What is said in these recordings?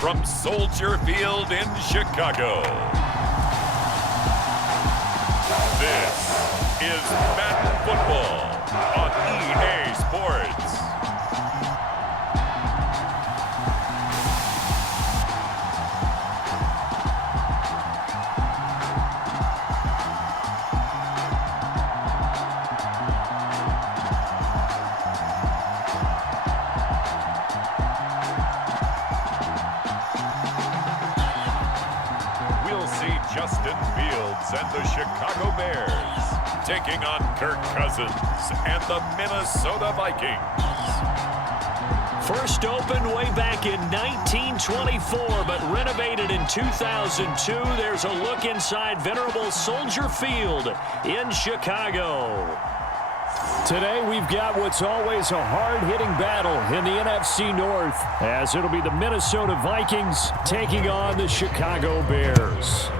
from Soldier Field in Chicago. This is Madden Football on EA Sports. Justin Fields and the Chicago Bears taking on Kirk Cousins and the Minnesota Vikings. First opened way back in 1924, but renovated in 2002. There's a look inside venerable Soldier Field in Chicago. Today we've got what's always a hard-hitting battle in the NFC North, as it'll be the Minnesota Vikings taking on the Chicago Bears.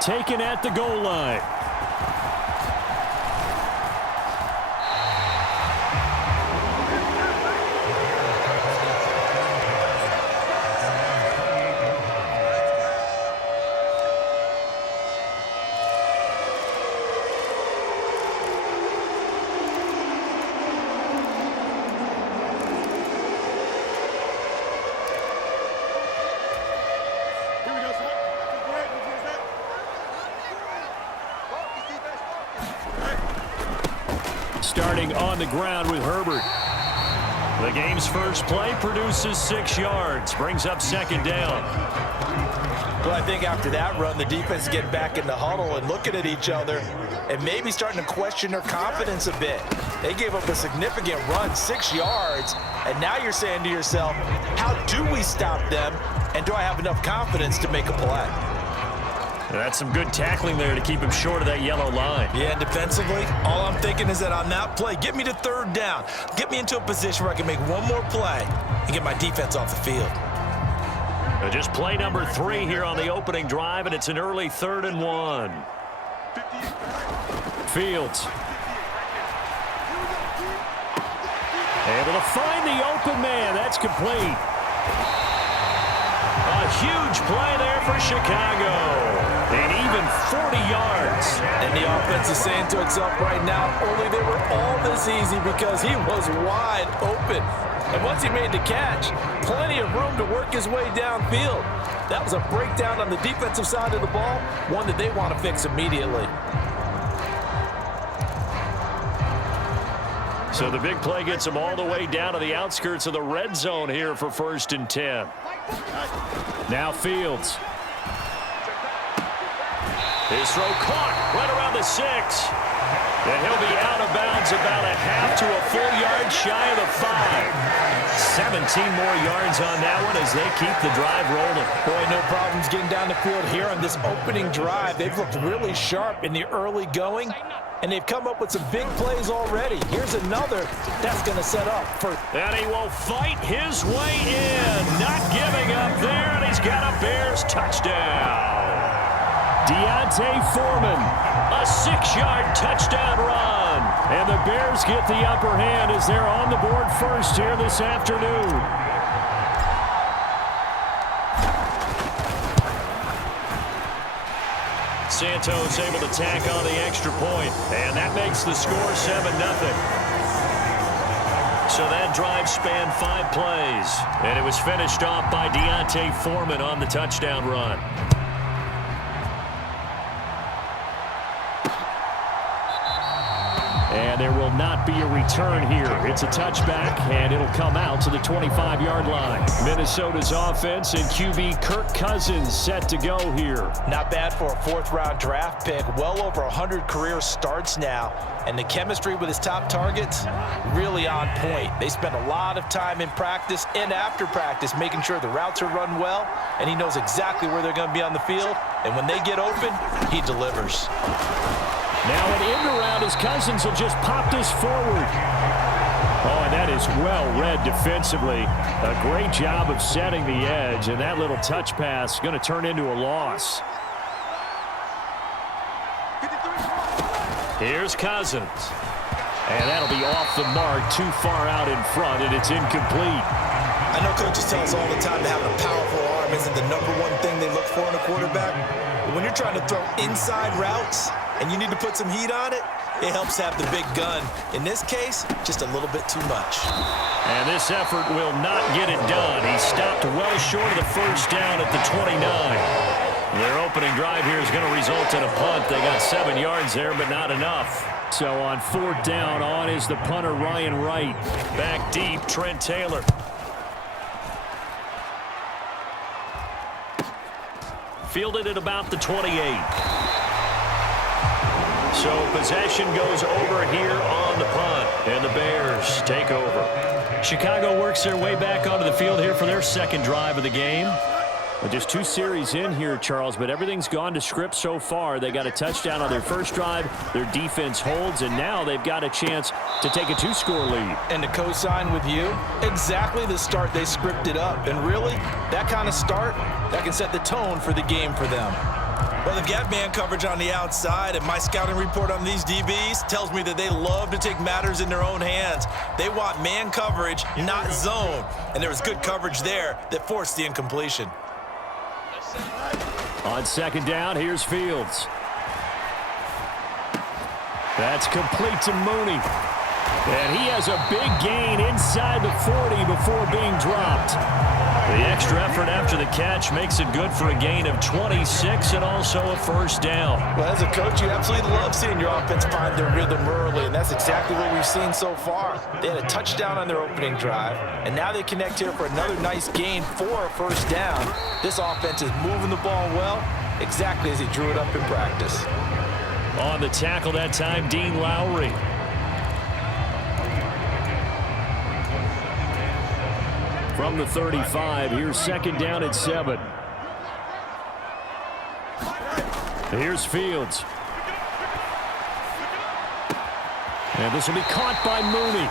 Taken at the goal line. Starting on the ground with Herbert. The game's first play produces 6 yards, brings up second down. Well, I think after that run, the defense get back in the huddle and looking at each other and maybe starting to question their confidence a bit. They gave up a significant run, 6 yards, and now you're saying to yourself, how do we stop them, and do I have enough confidence to make a play? That's some good tackling there to keep him short of that yellow line. Yeah, and defensively, all I'm thinking is that on that play, get me to third down. Get me into a position where I can make one more play and get my defense off the field. Just play number 3 here on the opening drive, and it's an early 3rd and 1. Fields. Able to find the open man. That's complete. A huge play there for Chicago. And even 40 yards. And the offense is saying to itself right now, only they were all this easy because he was wide open. And once he made the catch, plenty of room to work his way downfield. That was a breakdown on the defensive side of the ball, one that they want to fix immediately. So the big play gets them all the way down to the outskirts of the red zone here for 1st and 10. Now Fields. His throw caught right around the 6. And he'll be out of bounds about a half to a full yard shy of the 5. 17 more yards on that one as they keep the drive rolling. Boy, no problems getting down the field here on this opening drive. They've looked really sharp in the early going, and they've come up with some big plays already. Here's another that's going to set up for... And he will fight his way in. Not giving up there, and he's got a Bears touchdown. D'Onta Foreman, a 6-yard touchdown run. And the Bears get the upper hand as they're on the board first here this afternoon. Santos able to tack on the extra point, and that makes the score 7-0. So that drive spanned 5 plays, and it was finished off by D'Onta Foreman on the touchdown run. And there will not be a return here. It's a touchback, and it'll come out to the 25-yard line. Minnesota's offense and QB Kirk Cousins set to go here. Not bad for a 4th-round draft pick. Well over 100 career starts now. And the chemistry with his top targets, really on point. They spend a lot of time in practice and after practice making sure the routes are run well, and he knows exactly where they're going to be on the field. And when they get open, he delivers. Now an end around as Cousins will just pop this forward. Oh, and that is well read defensively. A great job of setting the edge, and that little touch pass is going to turn into a loss. Here's Cousins. And that'll be off the mark, too far out in front, and it's incomplete. I know coaches tell us all the time that having a powerful arm isn't the number one thing they look for in a quarterback. But when you're trying to throw inside routes and you need to put some heat on it, it helps have the big gun. In this case, just a little bit too much. And this effort will not get it done. He stopped well short of the first down at the 29. Their opening drive here is going to result in a punt. They got 7 yards there, but not enough. So on 4th down, on is the punter, Ryan Wright. Back deep, Trent Taylor. Fielded at about the 28. So possession goes over here on the punt, and the Bears take over. Chicago works their way back onto the field here for their second drive of the game. Well, just 2 series in here, Charles, but everything's gone to script so far. They got a touchdown on their first drive. Their defense holds, and now they've got a chance to take a 2-score lead. And to co-sign with you, exactly the start they scripted up. And really, that kind of start, that can set the tone for the game for them. Well, they've got man coverage on the outside, and my scouting report on these DBs tells me that they love to take matters in their own hands. They want man coverage, not zone. And there was good coverage there that forced the incompletion. On 2nd down, here's Fields. That's complete to Mooney. And he has a big gain inside the 40 before being dropped. The extra effort after the catch makes it good for a gain of 26 and also a first down. Well, as a coach, you absolutely love seeing your offense find their rhythm early, and that's exactly what we've seen so far. They had a touchdown on their opening drive, and now they connect here for another nice gain for a first down. This offense is moving the ball well, exactly as he drew it up in practice. On the tackle that time, Dean Lowry. From the 35, here's 2nd down at 7. Here's Fields. And this will be caught by Mooney.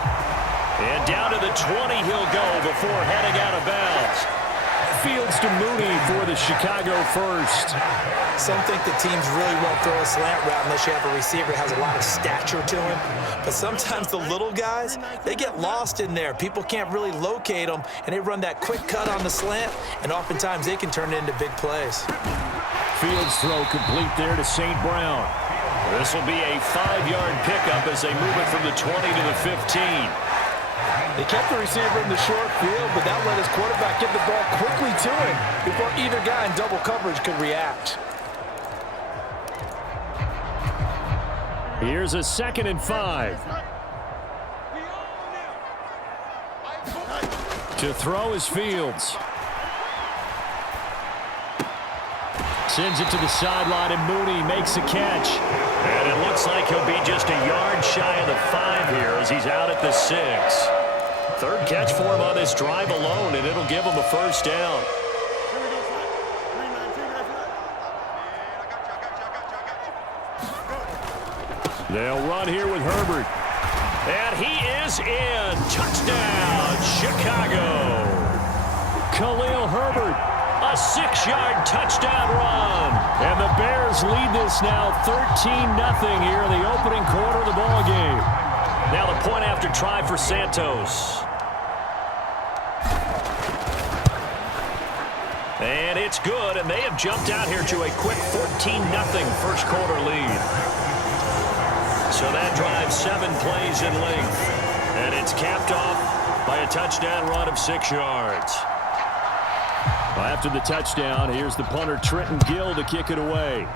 And down to the 20 he'll go before heading out of bounds. Fields to Mooney for the Chicago first. Some think that teams really won't throw a slant route unless you have a receiver that has a lot of stature to him. But sometimes the little guys, they get lost in there. People can't really locate them, and they run that quick cut on the slant, and oftentimes they can turn it into big plays. Fields throw complete there to St. Brown. This will be a 5-yard pickup as they move it from the 20 to the 15. They kept the receiver in the short field, but that let his quarterback get the ball quickly to him before either guy in double coverage could react. Here's a 2nd and 5. To throw is Fields. Sends it to the sideline, and Mooney makes a catch. And it looks like he'll be just a yard shy of the 5 here as he's out at the 6. 3rd catch for him on this drive alone, and it'll give him a first down. They'll run here with Herbert. And he is in. Touchdown, Chicago. Khalil Herbert, a 6-yard touchdown run. And the Bears lead this now 13-0 here in the opening quarter of the ball game. Now the point after try for Santos. And it's good, and they have jumped out here to a quick 14-0 first quarter lead. So that drives 7 plays in length. And it's capped off by a touchdown run of 6 yards. Well, after the touchdown, here's the punter, Trenton Gill, to kick it away.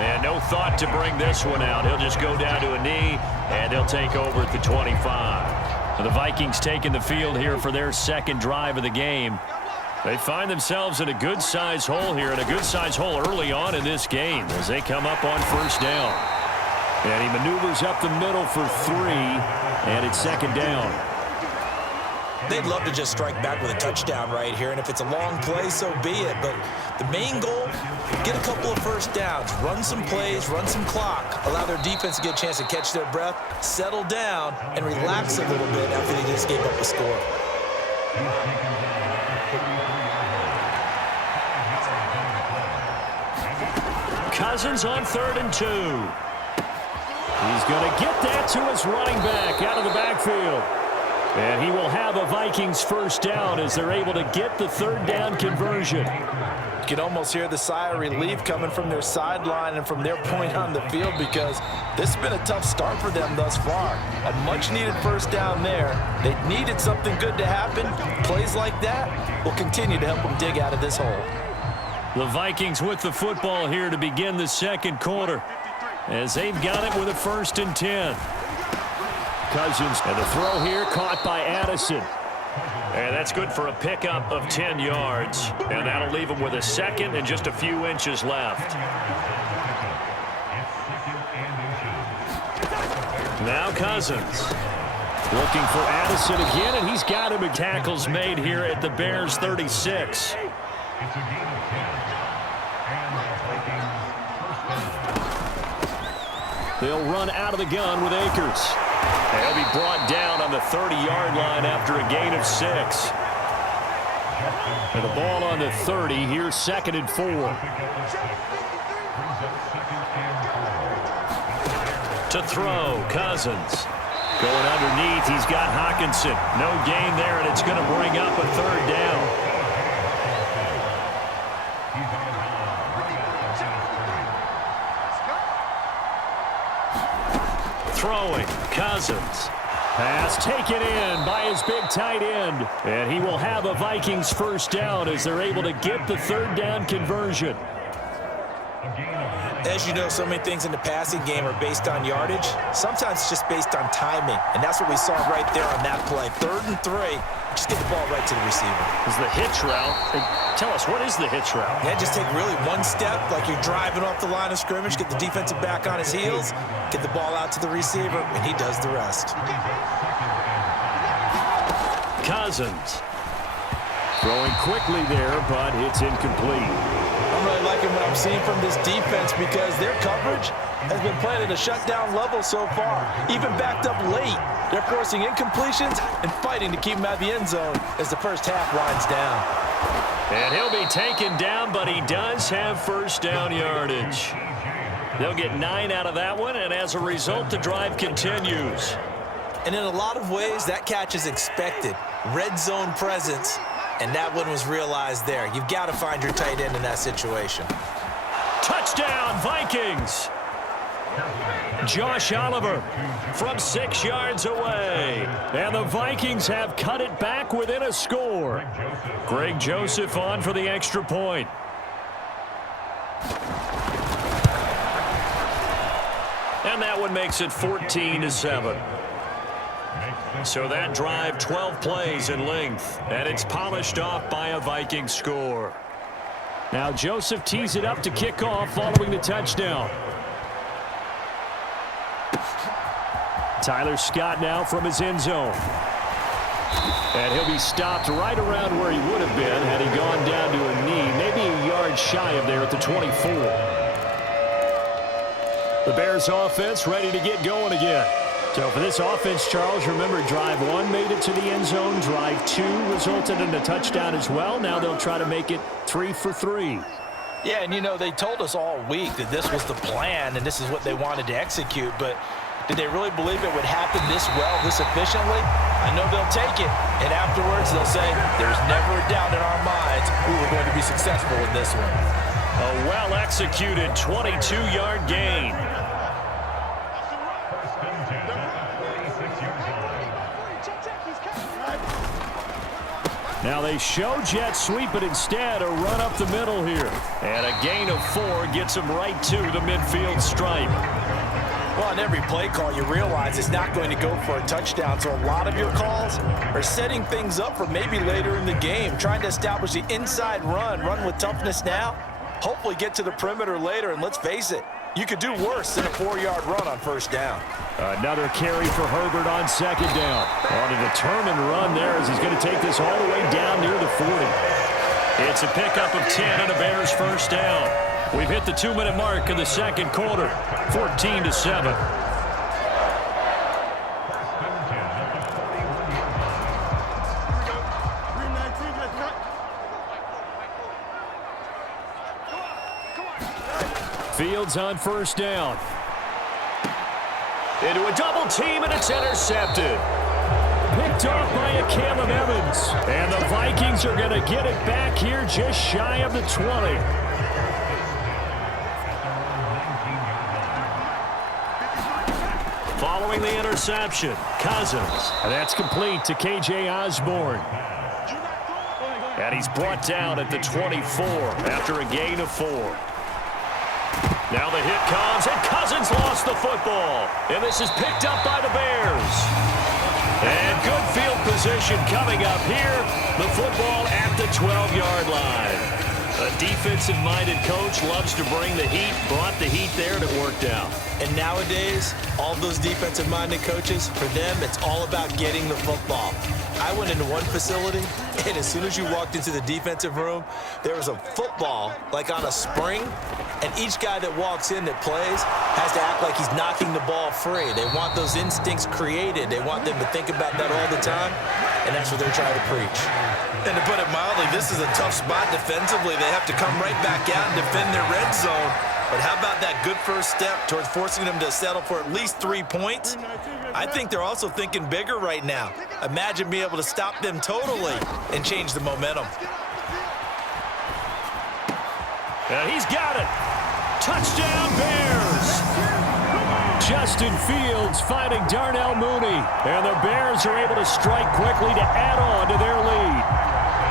And no thought to bring this one out. He'll just go down to a knee, and they'll take over at the 25. The Vikings taking the field here for their 2nd drive of the game. They find themselves in a good-size hole here, and a good-size hole early on in this game as they come up on first down. And he maneuvers up the middle for 3, and it's 2nd down. They'd love to just strike back with a touchdown right here, and if it's a long play, so be it. But the main goal, get a couple of first downs, run some plays, run some clock, allow their defense to get a chance to catch their breath, settle down, and relax a little bit after they just gave up a score. Cousins on 3rd and 2. He's going to get that to his running back out of the backfield. And he will have a Vikings first down as they're able to get the 3rd down conversion. You can almost hear the sigh of relief coming from their sideline and from their point on the field, because this has been a tough start for them thus far. A much-needed first down there. They needed something good to happen. Plays like that will continue to help them dig out of this hole. The Vikings with the football here to begin the 2nd quarter, as they've got it with a 1st and 10. Cousins, and the throw here caught by Addison. And that's good for a pickup of 10 yards. And that'll leave him with a 2nd and just a few inches left. Now Cousins. Looking for Addison again, and he's got him. Tackles made here at the Bears' 36. They'll run out of the gun with Akers. And he'll be brought down on the 30-yard line after a gain of 6. And the ball on the 30. Here's 2nd and 4. To throw, Cousins. Going underneath, he's got Hockenson. No gain there, and it's going to bring up a 3rd down. Throwing, Cousins. Pass taken in by his big tight end. And he will have a Vikings first down as they're able to get the 3rd down conversion. As you know, so many things in the passing game are based on yardage. Sometimes it's just based on timing. And that's what we saw right there on that play. 3rd and 3. Just get the ball right to the receiver. Is the hitch route. Tell us, what is the hitch route? Yeah, just take really one step, like you're driving off the line of scrimmage, get the defensive back on his heels, get the ball out to the receiver, and he does the rest. Cousins. Throwing quickly there, but it's incomplete. I'm really liking what I'm seeing from this defense, because their coverage has been playing at a shutdown level so far. Even backed up late, they're forcing incompletions and fighting to keep him out of the end zone as the first half winds down. And he'll be taken down, but he does have first down yardage. They'll get 9 out of that one, and as a result, the drive continues. And in a lot of ways, that catch is expected. Red zone presence. And that one was realized there. You've got to find your tight end in that situation. Touchdown, Vikings! Josh Oliver from 6 yards away. And the Vikings have cut it back within a score. Greg Joseph on for the extra point. And that one makes it 14-7. So that drive, 12 plays in length, and it's polished off by a Viking score. Now Joseph tees it up to kick off following the touchdown. Tyler Scott now from his end zone. And he'll be stopped right around where he would have been had he gone down to a knee, maybe a yard shy of there at the 24. The Bears offense ready to get going again. So for this offense, Charles, remember, drive 1 made it to the end zone. Drive 2 resulted in a touchdown as well. Now they'll try to make it 3 for 3. Yeah, and you know, they told us all week that this was the plan and this is what they wanted to execute, but did they really believe it would happen this well, this efficiently? I know they'll take it, and afterwards they'll say, there's never a doubt in our minds we were going to be successful in this one. A well-executed 22-yard gain. Now they show jet sweep, but instead a run up the middle here. And a gain of 4 gets them right to the midfield stripe. Well, on every play call, you realize it's not going to go for a touchdown, so a lot of your calls are setting things up for maybe later in the game, trying to establish the inside run with toughness now, hopefully get to the perimeter later, and let's face it, you could do worse than a 4-yard run on first down. Another carry for Herbert on second down. On a determined run there as he's going to take this all the way down near the 40. It's a pickup of 10 and a Bears first down. We've hit the 2-minute mark of the second quarter, 14-7. Fields on first down. Into a double team, and it's intercepted. Picked off by a Caleb Evans. And the Vikings are going to get it back here just shy of the 20. Following the interception, Cousins. And that's complete to K.J. Osborne. And he's brought down at the 24 after a gain of 4. Now the hit comes, and Cousins lost the football. And this is picked up by the Bears. And good field position coming up here. The football at the 12-yard line. A defensive-minded coach loves to bring the heat, brought the heat there, and it worked out. And nowadays, all those defensive-minded coaches, for them, it's all about getting the football. I went into one facility, and as soon as you walked into the defensive room, there was a football, like on a spring, and each guy that walks in that plays has to act like he's knocking the ball free. They want those instincts created. They want them to think about that all the time, and that's what they're trying to preach. And to put it mildly, this is a tough spot defensively. They have to come right back out and defend their red zone. But how about that good first step towards forcing them to settle for at least 3 points? I think they're also thinking bigger right now. Imagine being able to stop them totally and change the momentum. And he's got it. Touchdown, Bears. Justin Fields fighting Darnell Mooney. And the Bears are able to strike quickly to add on to their lead.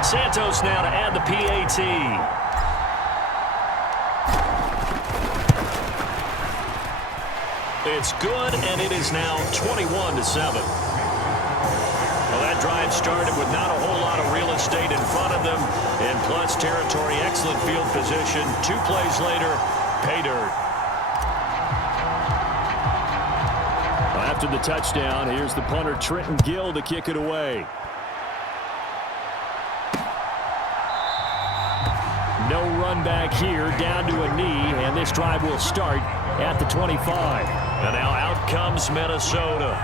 Santos now to add the PAT. It's good, and it is now 21-7. Well, that drive started with not a whole lot of real estate in front of them. In plus territory, excellent field position. 2 plays later, pay dirt. After the touchdown, here's the punter Trenton Gill to kick it away. No run back here, down to a knee, and this drive will start at the 25. And now out comes Minnesota.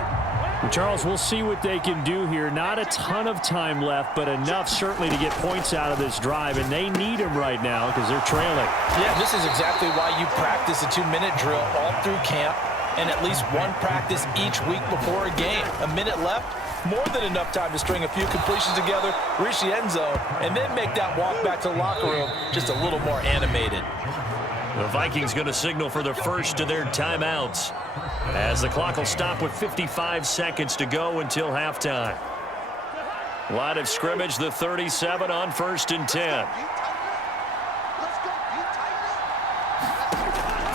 And Charles, we'll see what they can do here. Not a ton of time left, but enough certainly to get points out of this drive, and they need them right now because they're trailing. Yeah, this is exactly why you practice a 2-minute drill all through camp and at least one practice each week before a game. A minute left, more than enough time to string a few completions together, reach the end zone, and then make that walk back to the locker room just a little more animated. The Vikings going to signal for the first of their timeouts as the clock will stop with 55 seconds to go until halftime. Line of scrimmage, the 37 on 1st and 10.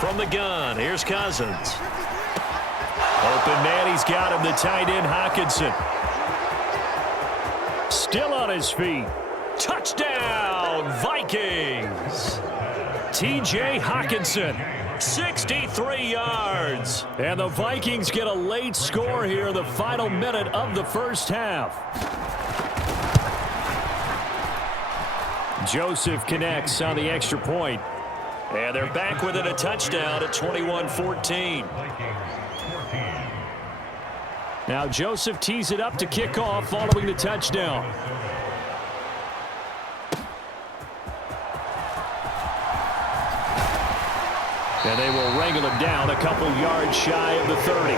From the gun, here's Cousins. Open man, he's got him, the tight end Hockenson. Still on his feet. Touchdown, Vikings. T.J. Hockenson, 63 yards. And the Vikings get a late score here in the final minute of the first half. Joseph connects on the extra point. And they're back within a touchdown at 21-14. Now Joseph tees it up to kick off following the touchdown. And they will wrangle him down a couple yards shy of the 30.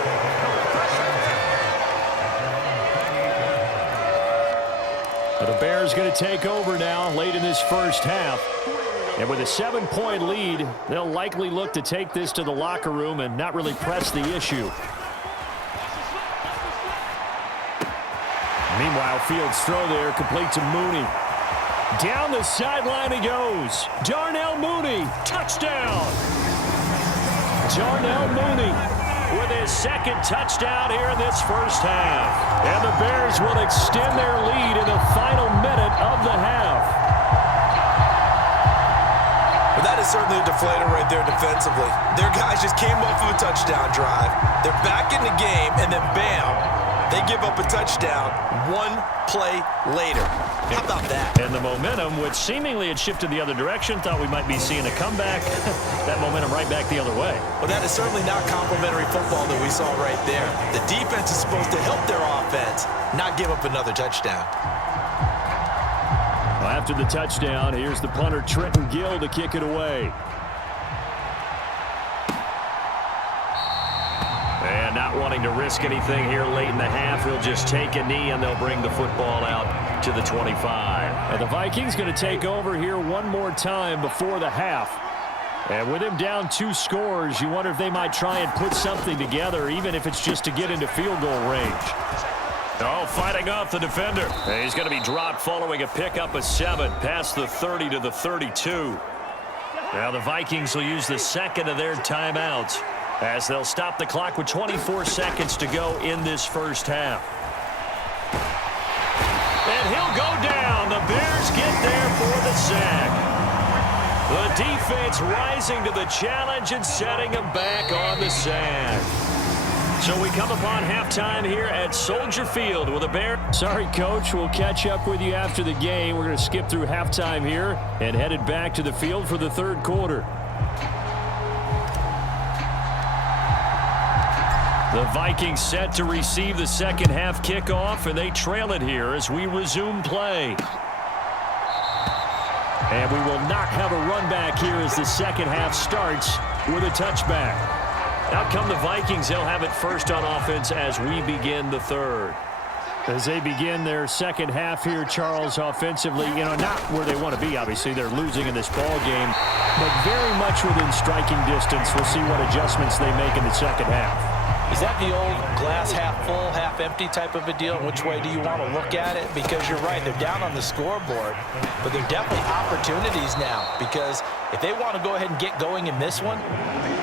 But the Bears going to take over now late in this first half. And with a 7-point lead, they'll likely look to take this to the locker room and not really press the issue. Meanwhile, Fields' throw there complete to Mooney. Down the sideline he goes. Darnell Mooney, touchdown. Darnell Mooney with his second touchdown here in this first half. And the Bears will extend their lead in the final minute of the half. Well, that is certainly a deflator right there defensively. Their guys just came off of a touchdown drive. They're back in the game, and then bam, they give up a touchdown 1 play later. How about that? And the momentum, which seemingly had shifted the other direction, thought we might be seeing a comeback. That momentum right back the other way. Well, that is certainly not complimentary football that we saw right there. The defense is supposed to help their offense, not give up another touchdown. Well, after the touchdown, here's the punter Trenton Gill to kick it away. And not wanting to risk anything here late in the half, he'll just take a knee, and they'll bring the football out to the 25. And the Vikings going to take over here one more time before the half. And with him down 2 scores, you wonder if they might try and put something together, even if it's just to get into field goal range. Oh, fighting off the defender. He's going to be dropped following a pickup of 7 past the 30 to the 32. Now the Vikings will use the second of their timeouts as they'll stop the clock with 24 seconds to go in this first half. And he'll go down. The Bears get there for the sack. The defense rising to the challenge and setting them back on the sack. So we come upon halftime here at Soldier Field with a Bear. Sorry, Coach. We'll catch up with you after the game. We're going to skip through halftime here and headed back to the field for the third quarter. The Vikings set to receive the second half kickoff, and they trail it here as we resume play. And we will not have a run back here as the second half starts with a touchback. Out come the Vikings. They'll have it first on offense as we begin the third. As they begin their second half here, Charles, offensively, not where they want to be. Obviously, they're losing in this ball game, but very much within striking distance. We'll see what adjustments they make in the second half. Is that the old glass half full, half empty type of a deal? Which way do you want to look at it? Because you're right, they're down on the scoreboard, but they're definitely opportunities now, because if they want to go ahead and get going in this one,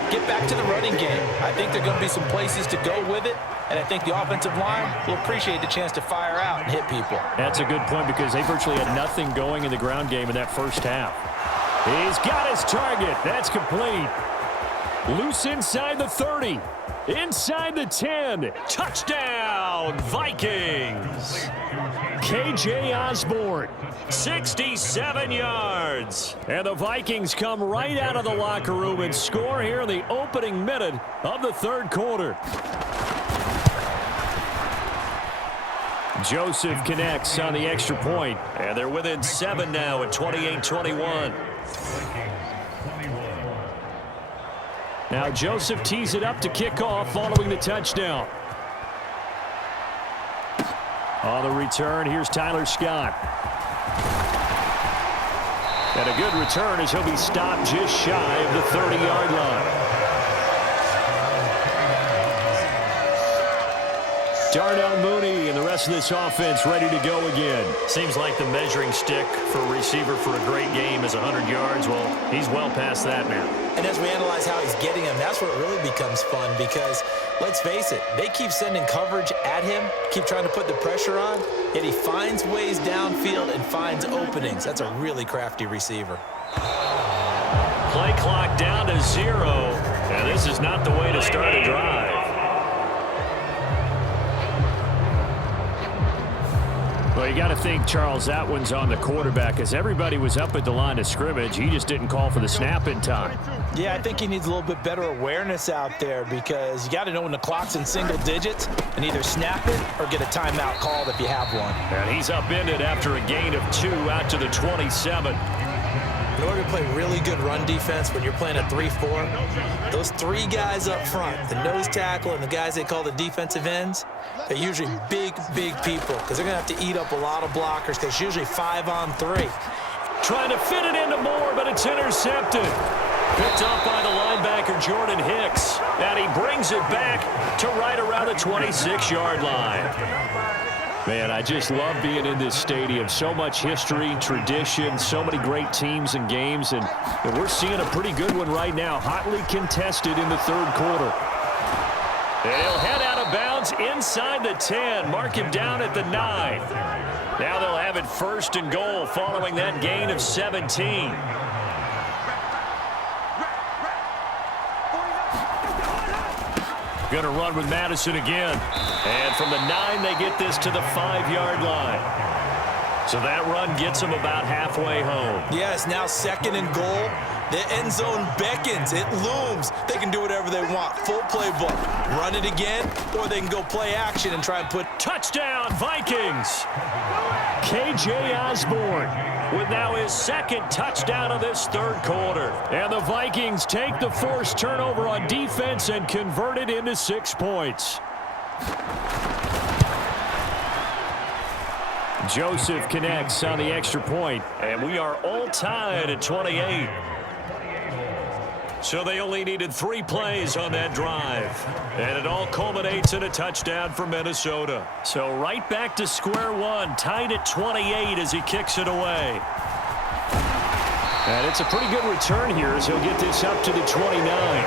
get back to the running game. I think there are going to be some places to go with it, and I think the offensive line will appreciate the chance to fire out and hit people. That's a good point, because they virtually had nothing going in the ground game in that first half. He's got his target. That's complete. Loose inside the 30. Inside the 10. Touchdown, Vikings. KJ Osborne, 67 yards. And the Vikings come right out of the locker room and score here in the opening minute of the third quarter. Joseph connects on the extra point. And they're within 7 now at 28-21. Now Joseph tees it up to kick off following the touchdown. On the return, here's Tyler Scott. And a good return as he'll be stopped just shy of the 30-yard line. Darnell Mooney and the rest of this offense ready to go again. Seems like the measuring stick for a receiver for a great game is 100 yards. Well, he's well past that now. And as we analyze how he's getting them, that's where it really becomes fun, because let's face it, they keep sending coverage at him, keep trying to put the pressure on, yet he finds ways downfield and finds openings. That's a really crafty receiver. Play clock down to 0, and this is not the way to start a drive. Well, you got to think, Charles, that one's on the quarterback, as everybody was up at the line of scrimmage. He just didn't call for the snap in time. Yeah, I think he needs a little bit better awareness out there, because you got to know when the clock's in single digits and either snap it or get a timeout called if you have one. And he's upended after a gain of 2 out to the 27. In order to play really good run defense when you're playing a 3-4, those 3 guys up front, the nose tackle and the guys they call the defensive ends, they're usually big, big people, because they're going to have to eat up a lot of blockers, because it's usually 5 on 3. Trying to fit it into Moore, but it's intercepted. Picked up by the linebacker, Jordan Hicks. And he brings it back to right around the 26-yard line. Man, I just love being in this stadium. So much history, tradition, so many great teams and games, and we're seeing a pretty good one right now, hotly contested in the third quarter. They'll head out of bounds inside the 10, mark him down at the 9. Now they'll have it first and goal following that gain of 17. Going to run with Madison again. And from the 9, they get this to the 5-yard line. So that run gets them about halfway home. Yeah, it's now second and goal. The end zone beckons. It looms. They can do whatever they want. Full playbook. Run it again, or they can go play action and try and put... Touchdown, Vikings! KJ Osborne with now his second touchdown of this third quarter. And the Vikings take the forced turnover on defense and convert it into 6 points. Joseph connects on the extra point. And we are all tied at 28. So they only needed 3 plays on that drive. And it all culminates in a touchdown for Minnesota. So right back to square one, tied at 28 as he kicks it away. And it's a pretty good return here as he'll get this up to the 29.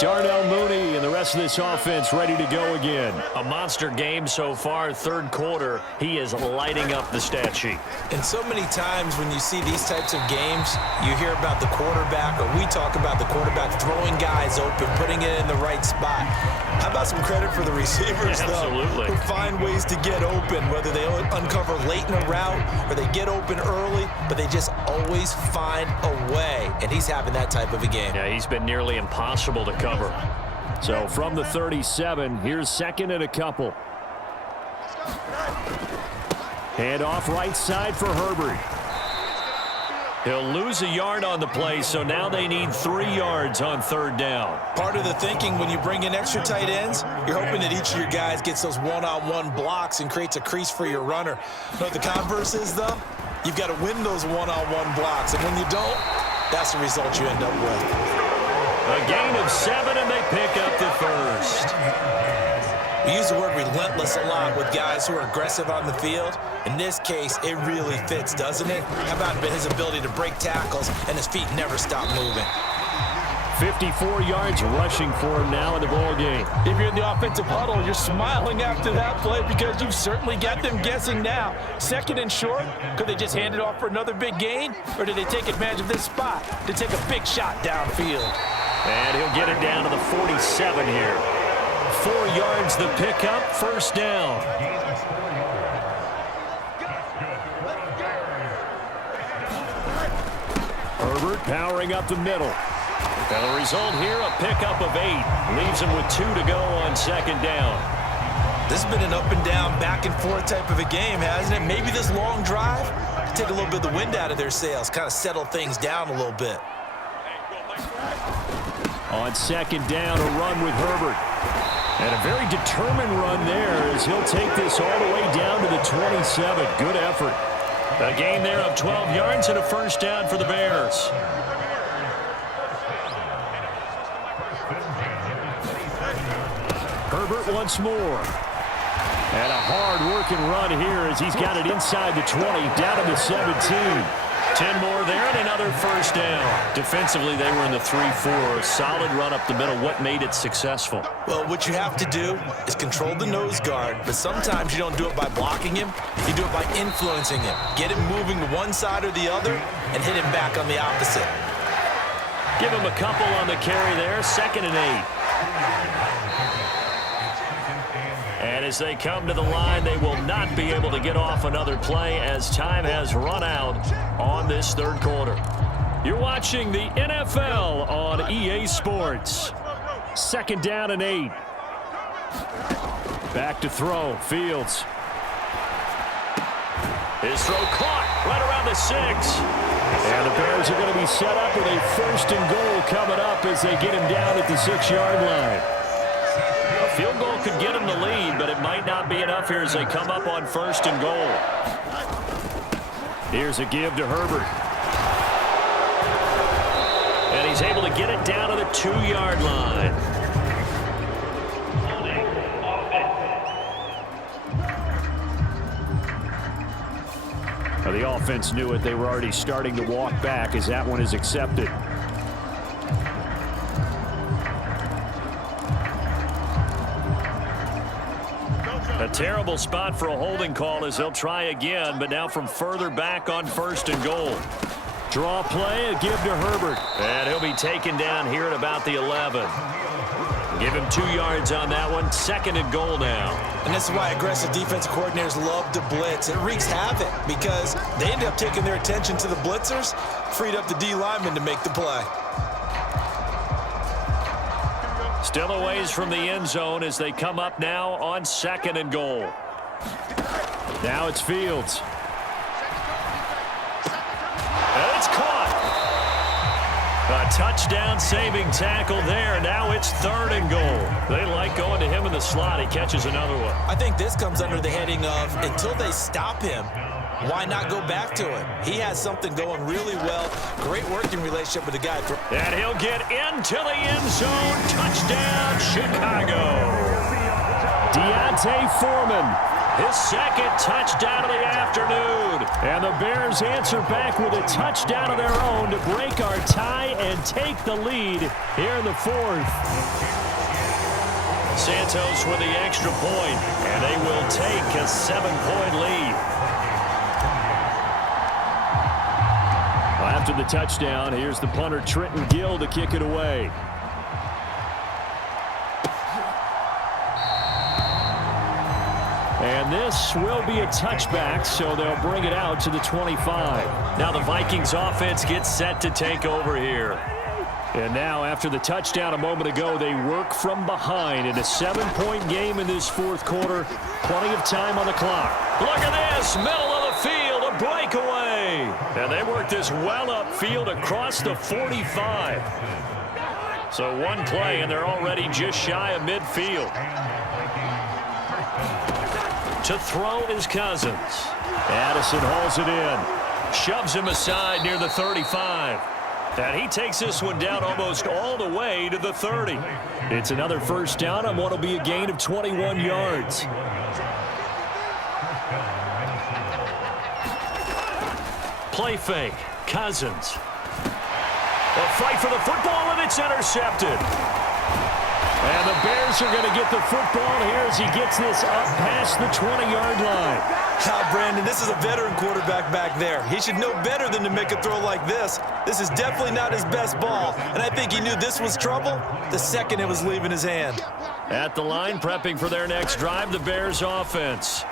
Darnell Mooney and the rest of this offense ready to go again. A monster game so far, third quarter. He is lighting up the stat sheet. And so many times when you see these types of games, you hear about the quarterback, or we talk about the quarterback throwing guys open, putting it in the right spot. How about some credit for the receivers, Absolutely. though, who find ways to get open, whether they uncover late in a route or they get open early, but they just always find a way. And he's having that type of a game. Yeah, he's been nearly impossible to cover. So from the 37, here's second and a couple. Hand off right side for Herbert. He'll lose a yard on the play, so now they need 3 yards on third down. Part of the thinking when you bring in extra tight ends, you're hoping that each of your guys gets those one-on-one blocks and creates a crease for your runner. You know what the converse is, though? You've got to win those one-on-one blocks, and when you don't, that's the result you end up with. A gain of 7, and they pick up the first. We use the word relentless a lot with guys who are aggressive on the field. In this case, it really fits, doesn't it? How about his ability to break tackles and his feet never stop moving? 54 yards rushing for him now in the ball game. If you're in the offensive huddle, you're smiling after that play because you've certainly got them guessing now. Second and short, could they just hand it off for another big gain? Or do they take advantage of this spot to take a big shot downfield? And he'll get it down to the 47 here. 4 yards the pickup, first down. Herbert powering up the middle. And the result here, a pickup of 8. Leaves him with 2 to go on second down. This has been an up and down, back and forth type of a game, hasn't it? Maybe this long drive can take a little bit of the wind out of their sails, kind of settle things down a little bit. On second down, a run with Herbert. And a very determined run there as he'll take this all the way down to the 27. Good effort. A gain there of 12 yards and a first down for the Bears. Herbert once more. And a hard-working run here as he's got it inside the 20, down to the 17. 10 more there and another first down. Defensively, they were in the 3-4. Solid run up the middle. What made it successful? Well, what you have to do is control the nose guard, but sometimes you don't do it by blocking him. You do it by influencing him. Get him moving to one side or the other and hit him back on the opposite. Give him a couple on the carry there. 2nd and 8. And as they come to the line, they will not be able to get off another play as time has run out on this third quarter. You're watching the NFL on EA Sports. 2nd down and 8. Back to throw. Fields. His throw caught right around the 6. And the Bears are going to be set up with a 1st and goal coming up as they get him down at the 6-yard line. A field goal could get him the lead, but it might not be enough here as they come up on 1st and goal. Here's a give to Herbert. And he's able to get it down to the 2-yard line. Now the offense knew it. They were already starting to walk back as that one is accepted. A terrible spot for a holding call as they'll try again, but now from further back on 1st and goal. Draw play, a give to Herbert. And he'll be taken down here at about the 11. Give him 2 yards on that one. 2nd and goal now. And this is why aggressive defensive coordinators love to blitz. It wreaks havoc because they end up taking their attention to the blitzers, freed up the D lineman to make the play. Still a ways from the end zone as they come up now on 2nd and goal. Now it's Fields. And it's caught. A touchdown-saving tackle there. Now it's 3rd and goal. They like going to him in the slot. He catches another one. I think this comes under the heading of until they stop him, why not go back to him? He has something going really well. Great working relationship with the guy. And he'll get into the end zone. Touchdown, Chicago. Deontay Foreman. His 2nd touchdown of the afternoon. And the Bears answer back with a touchdown of their own to break our tie and take the lead here in the 4th. Santos with the extra point, and they will take a 7-point lead. After the touchdown, here's the punter Trenton Gill to kick it away. And this will be a touchback, so they'll bring it out to the 25. Now the Vikings offense gets set to take over here. And now, after the touchdown a moment ago, they work from behind in a 7-point game in this 4th quarter. Plenty of time on the clock. Look at this, middle of the field, a breakaway. And they work this well upfield across the 45. So one play, and they're already just shy of midfield. To throw is Cousins. Addison hauls it in. Shoves him aside near the 35. And he takes this one down almost all the way to the 30. It's another first down on what will be a gain of 21 yards. Play fake. Cousins. A fight for the football, and it's intercepted. And the Bears are going to get the football here as he gets this up past the 20-yard line. Brandon, this is a veteran quarterback back there. He should know better than to make a throw like this. This is definitely not his best ball, and I think he knew this was trouble the second it was leaving his hand. At the line, prepping for their next drive, the Bears offense.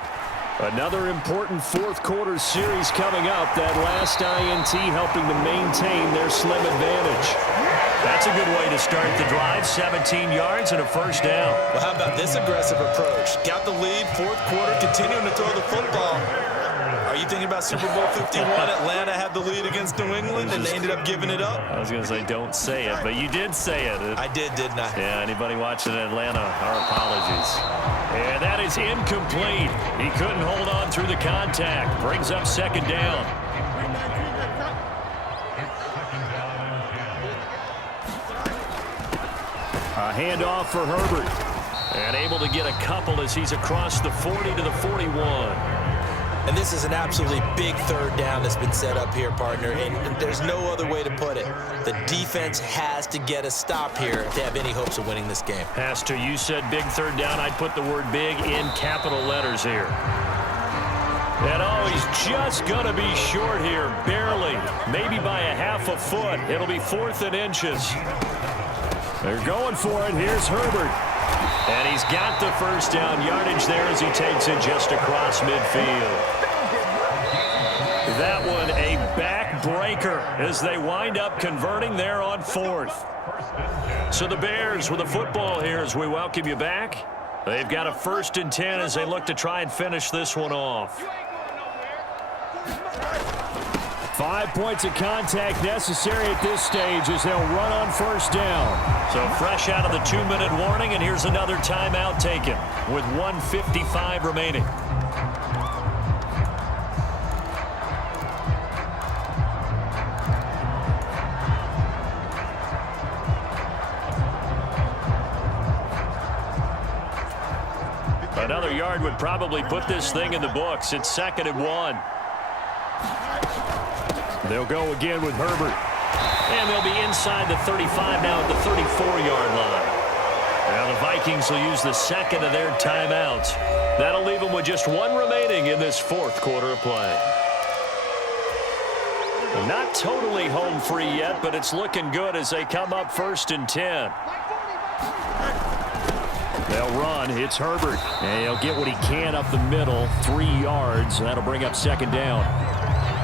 Another important 4th quarter series coming up. That last INT helping to maintain their slim advantage. That's a good way to start the drive. 17 yards and a first down. Well, how about this aggressive approach? Got the lead, 4th quarter, continuing to throw the football. Are you thinking about Super Bowl 51? Atlanta had the lead against New England, and they ended up giving it up? I was going to say don't say it, but you did say it. I did, didn't I? Yeah, anybody watching Atlanta, our apologies. And that is incomplete. He couldn't hold on through the contact. Brings up 2nd down. A handoff for Herbert. And able to get a couple as he's across the 40 to the 41. And this is an absolutely big 3rd down that's been set up here, partner, and there's no other way to put it. The defense has to get a stop here if they have any hopes of winning this game. Has to. You said big 3rd down. I'd put the word big in capital letters here. And oh, he's just going to be short here, barely. Maybe by a half a foot. It'll be 4th and inches. They're going for it. Here's Herbert. And he's got the first down yardage there as he takes it just across midfield. That one a backbreaker as they wind up converting there on 4th. So the Bears with the football here as we welcome you back. They've got a 1st and 10 as they look to try and finish this one off. 5 points of contact necessary at this stage as they'll run on 1st down. So fresh out of the 2-minute warning, and here's another timeout taken with 1:55 remaining. Another yard would probably put this thing in the books. It's 2nd and 1. They'll go again with Herbert. And they'll be inside the 35 now at the 34-yard line. Now the Vikings will use the 2nd of their timeouts. That'll leave them with just 1 remaining in this 4th quarter of play. Not totally home free yet, but it's looking good as they come up 1st and 10. They'll run. It's Herbert. And he'll get what he can up the middle. 3 yards. That'll bring up 2nd down.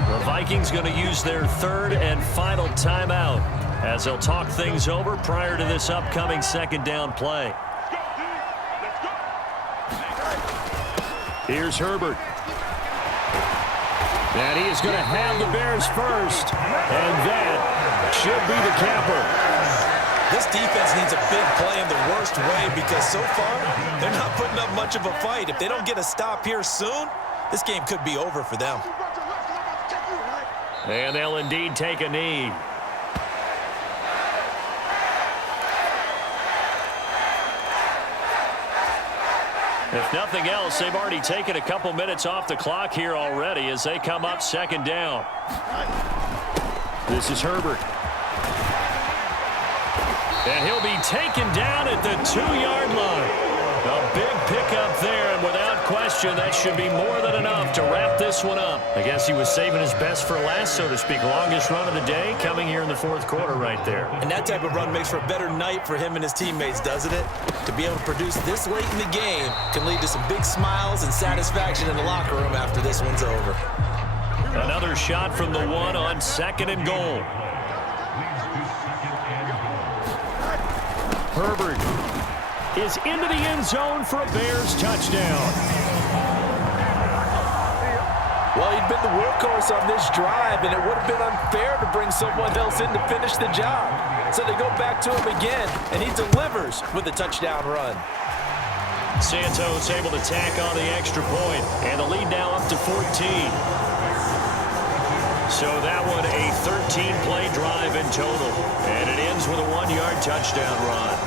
The Vikings going to use their 3rd and final timeout as they'll talk things over prior to this upcoming 2nd down play. Here's Herbert. And he is going to have the Bears first. And that should be the capper. This defense needs a big play in the worst way because so far, they're not putting up much of a fight. If they don't get a stop here soon, this game could be over for them. And they'll indeed take a knee. If nothing else, they've already taken a couple minutes off the clock here already as they come up second down. This is Herbert. And he'll be taken down at the 2-yard line. A big pickup there, and without question, that should be more than enough to wrap this one up. I guess he was saving his best for last, so to speak. Longest run of the day coming here in the fourth quarter right there. And that type of run makes for a better night for him and his teammates, doesn't it? To be able to produce this late in the game can lead to some big smiles and satisfaction in the locker room after this one's over. Another shot from the 1 on 2nd and goal. Herbert is into the end zone for a Bears touchdown. Well, he'd been the workhorse on this drive, and it would have been unfair to bring someone else in to finish the job. So they go back to him again, and he delivers with a touchdown run. Santos able to tack on the extra point, and the lead now up to 14. So that one a 13-play drive in total, and it ends with a 1-yard touchdown run.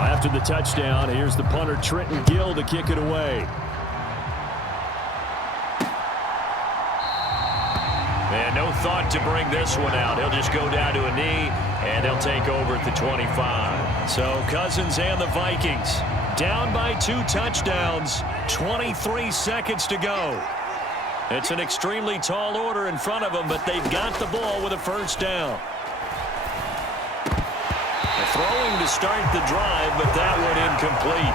After the touchdown, here's the punter Trenton Gill to kick it away. And no thought to bring this one out. He'll just go down to a knee, and he'll take over at the 25. So Cousins and the Vikings down by 2 touchdowns, 23 seconds to go. It's an extremely tall order in front of them, but they've got the ball with a first down. Throwing to start the drive, but that one incomplete.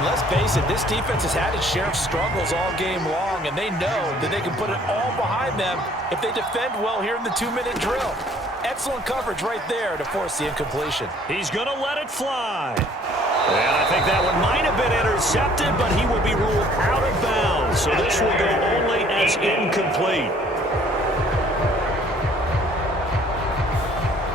And let's face it, this defense has had its share of struggles all game long, and they know that they can put it all behind them if they defend well here in the 2-minute drill. Excellent coverage right there to force the incompletion. He's going to let it fly. And I think that one might have been intercepted, but he will be ruled out of bounds. So this will go only as incomplete.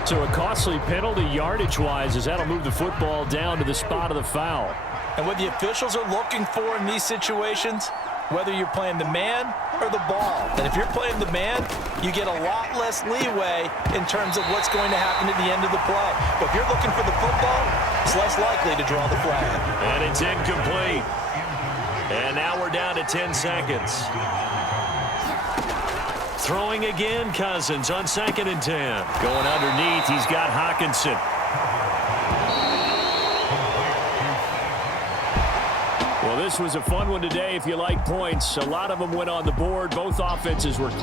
So a costly penalty yardage-wise as that'll move the football down to the spot of the foul. And what the officials are looking for in these situations, whether you're playing the man or the ball. And if you're playing the man, you get a lot less leeway in terms of what's going to happen at the end of the play. But if you're looking for the football, it's less likely to draw the flag. And it's incomplete. And now we're down to 10 seconds. Throwing again, Cousins on 2nd and 10. Going underneath, he's got Hawkinson. Well, this was a fun one today if you like points. A lot of them went on the board. Both offenses were clear.